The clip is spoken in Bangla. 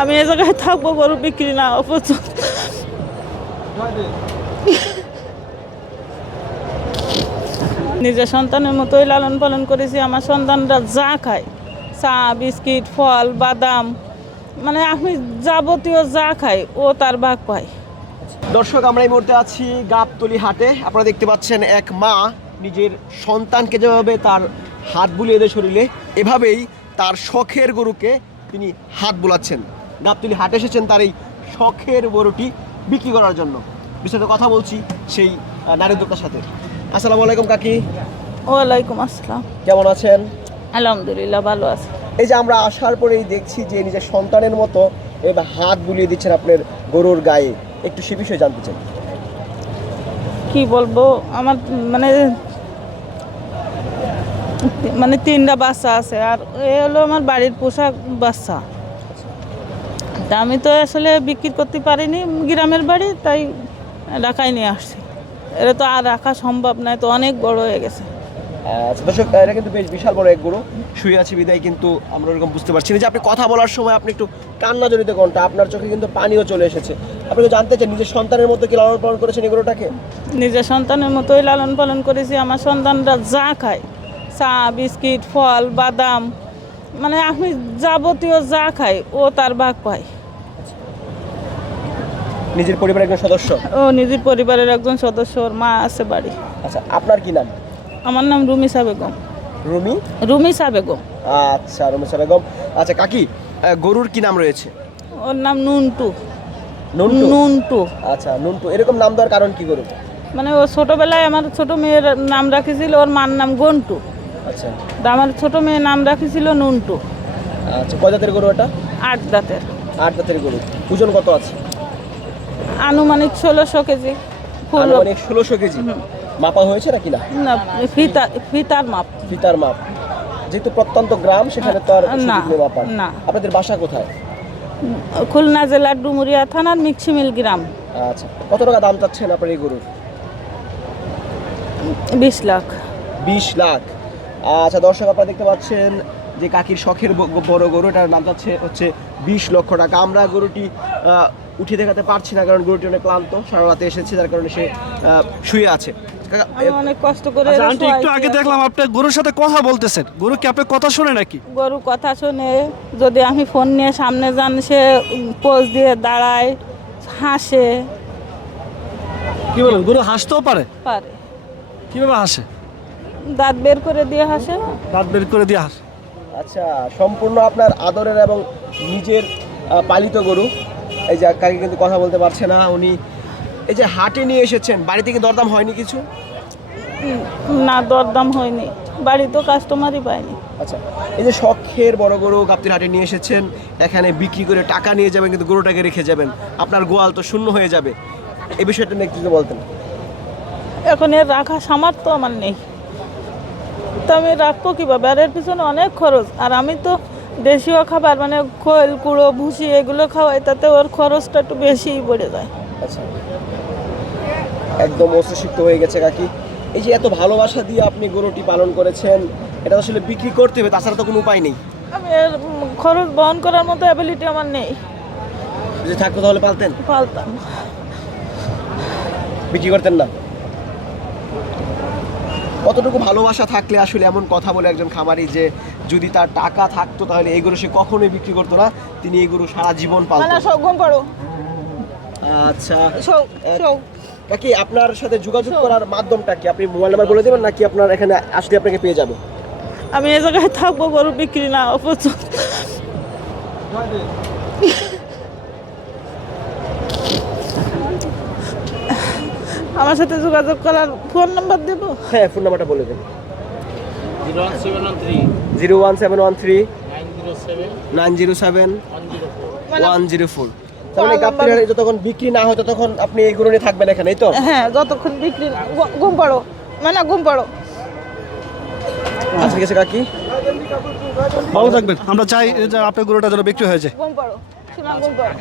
আমি এই জায়গায় থাকবো গরু বিক্রি না হওয়া পর্যন্ত। নিজের সন্তানের মতোই লালন পালন করেছি। আমার সন্তানরা যা খায়, চা বিস্কিট ফল বাদাম, মানে আমি যাবতীয় যা খাই ও তার ভাগ পায়। দর্শক, আমরা এই মুহূর্তে আছি গাবতলী হাটে। আপনারা দেখতে পাচ্ছেন এক মা নিজের সন্তানকে যেভাবে তার হাত বুলিয়ে দেয় শরীরে, এভাবেই তার শখের গরুকে তিনি হাত বুলাচ্ছেন। গাবতলী হাটে এসেছেন তার এই শখের গরুটি বিক্রি করার জন্য। বিস্তারিত কথা বলছি সেই নারী উদ্যোক্তার সাথে। আসসালামু আলাইকুম কাকি। ওয়ালাইকুম আসসালাম। কেমন আছেন? আলহামদুলিল্লাহ ভালো আছে। এই যে আমরা আসার পরেই দেখছি যে নিজের সন্তানের মতো এবার হাত বুলিয়ে দিচ্ছেন আপনার গরুর গায়ে, একটু সে বিষয়ে জানতে চাই। কি বলবো, আমার মানে তিনটা বাচ্চা আছে, আর এ হলো আমার বাড়ির পোশাক বাচ্চা। তা আমি তো আসলে বিক্রি করতে পারিনি, গ্রামের বাড়ি, তাই ঢাকায় নিয়ে আসছি। এটা তো আর রাখা সম্ভব নয়, তো অনেক বড় হয়ে গেছে। আচ্ছা দর্শক, এটা কিন্তু বেশ বিশাল বড় এক গরু। শুয়ে আছে বিদায় কিন্তু আমরা ওরকম বুঝতে পারছি না যে আপনি কথা বলার সময় আপনি একটু কান্না জড়িত কোনটা, আপনার চোখে কিন্তু পানিও চলে এসেছে। আপনি তো জানতে চান নিজের সন্তানের মতো কি লালন পালন করেছেন এই গরুটাকে? নিজের সন্তানের মতোই লালন পালন করেছি। আমার সন্তানরা যা খায়, চা বিস্কিট ফল বাদাম, মানে আমি যাবতীয় যা খাই ও তার ভাগ পায়। নিজের পরিবারের একজন সদস্য? ও নিজের পরিবারের একজন সদস্য, ওর মা আছে বাড়ি। আচ্ছা, আপনার কি নাম? আমার নাম রুমিসা বেগম। রুমিসা বেগম। আচ্ছা, রুমিসা বেগম। আচ্ছা কাকি, গরুর কি নাম রয়েছে? ওর নাম নুনটু। নুনটু? নুনটু। আচ্ছা, নুনটু এরকম নাম দেওয়ার কারণ কি গরু? মানে ও ছোটবেলায় আমার ছোট মেয়ের নাম রাখেছিল, ওর মার নাম গন্টু। আচ্ছা, তা আমার ছোট মেয়ের নাম রাখেছিল নুনটু। আচ্ছা, কয় জাতের গরু এটা? 8 দাঁতের। 8 জাতের গরু। ওজন কত আছে? আনুমানিক 1600 কেজি। আনুমানিক 1600 কেজি। মাপা হয়েছে নাকি না? না, ফিতার মাপ। ফিতার মাপ। যেহেতু প্রত্যন্ত গ্রাম, সেখানে তো আর না, মাপা না। আপনাদের বাসা কোথায়? খুলনা জেলার ডুমুরিয়া থানার মিক্সিমিল গ্রাম। আচ্ছা, কত টাকা দাম চাচ্ছেন আপনার এই গরুর? 20 লাখ। 20 লাখ। আচ্ছা দর্শক, আপনারা দেখতে পাচ্ছেন যে কাকির শখের বড় গরু, এটার নাম হচ্ছে 20 লক্ষ টাকা। আমরা গরুটি উঠে দেখাতে পারছি না, কারণ গরুটি অনেক ক্লান্ত, সারা রাতে এসেছে, যার কারণে সে শুয়ে আছে। আমি অনেক কষ্ট করে আন্টি, একটু আগে দেখলাম আপনি গরুর সাথে কথা বলতেছেন। গরু কি আপনার কথা শুনে নাকি? গরু কথা শুনে, যদি আমি ফোন নিয়ে সামনে যান সে পোজ দিয়ে দাঁড়ায়, হাসে। কি বলেন, গরু হাসতেও পারে? পারে। কিভাবে হাসে? দাঁত বের করে দিয়ে হাসে। দাঁত বের করে দিয়ে হাসে। আচ্ছা, সম্পূর্ণ আপনার আদরের এবং নিজের পালিত গরু। এই যে কাকি কিন্তু কথা বলতে পারছে না, উনি এই যে হাটে নিয়ে এসেছেন, বাড়ি থেকে দরদাম হয়নি কিছু? না, দরদাম হয়নি, বাড়ি তো কাস্টমারই পায়নি। আচ্ছা, এই যে শখের বড় গরু গাবতলী হাটে নিয়ে এসেছেন, এখানে বিক্রি করে টাকা নিয়ে যাবেন, কিন্তু গরুটাকে রেখে যাবেন, আপনার গোয়াল তো শূন্য হয়ে যাবে। এই বিষয়টা নিয়ে কিছু বলতেন। এখন এর রাখা সামর্থ্য আমার নেই, তো আমি রাখবো কীভাবে? আর এর পিছনে অনেক খরচ, আর আমি তো দেশীয় খাবার মানে খোল কুড়ো ভুসি এগুলো খাওয়াই, তাতে ওর খরচটা একটু বেশিই পড়ে যায়। আচ্ছা, একদম অস্ত্রসিক্ত হয়ে গেছে কাকি। এই যে এত ভালোবাসা দিয়ে আপনি গরুটি পালন করেছেন, এটা আসলে বিক্রি করতে হবে, তাছাড়া তো কোনো উপায় নেই। আমি এর খরচ বহন করার মতো অ্যাবিলিটি আমার নেই। যদি থাকতো তাহলে পালতেন? পালতাম। বিক্রি করতেন না? কতটুকু ভালোবাসা থাকলে আসলে এমন কথা বলে একজন খামারি যে যদি তার টাকা থাকতো তাহলে এই গরু সে কখনোই বিক্রি করতো না, তিনি এই গরু সারা জীবন পালতেন। আচ্ছা কাকি, আপনার সাথে যোগাযোগ করার মাধ্যমটা কি? আপনি মোবাইল নাম্বার বলে দেবেন, নাকি আপনার এখানে আসলে আপনাকে পেয়ে যাবে? আমি এই জায়গায় থাকবো গরু বিক্রি না হওয়া পর্যন্ত। আমার সাথে যোগাযোগ করার ফোন নাম্বার দেবো? হ্যাঁ, ফোন নাম্বারটা বলে দেন। 01713 907 104। তাহলে গাবতলী হাটে যতক্ষণ বিক্রি না হয় ততক্ষণ আপনি এই গরু নিয়ে থাকবেন এখানে, এই তো? হ্যাঁ, যতক্ষণ বিক্রি ঘুম পাড়ো, ঘুম পাড়ো। আচ্ছা ঠিক আছে কাকি, ভালো থাকবেন। আমরা চাই যে আপনার গরুটা যেন বিক্রি হয়ে যায়। ঘুম পাড়ো, ঘুম পাড়ো।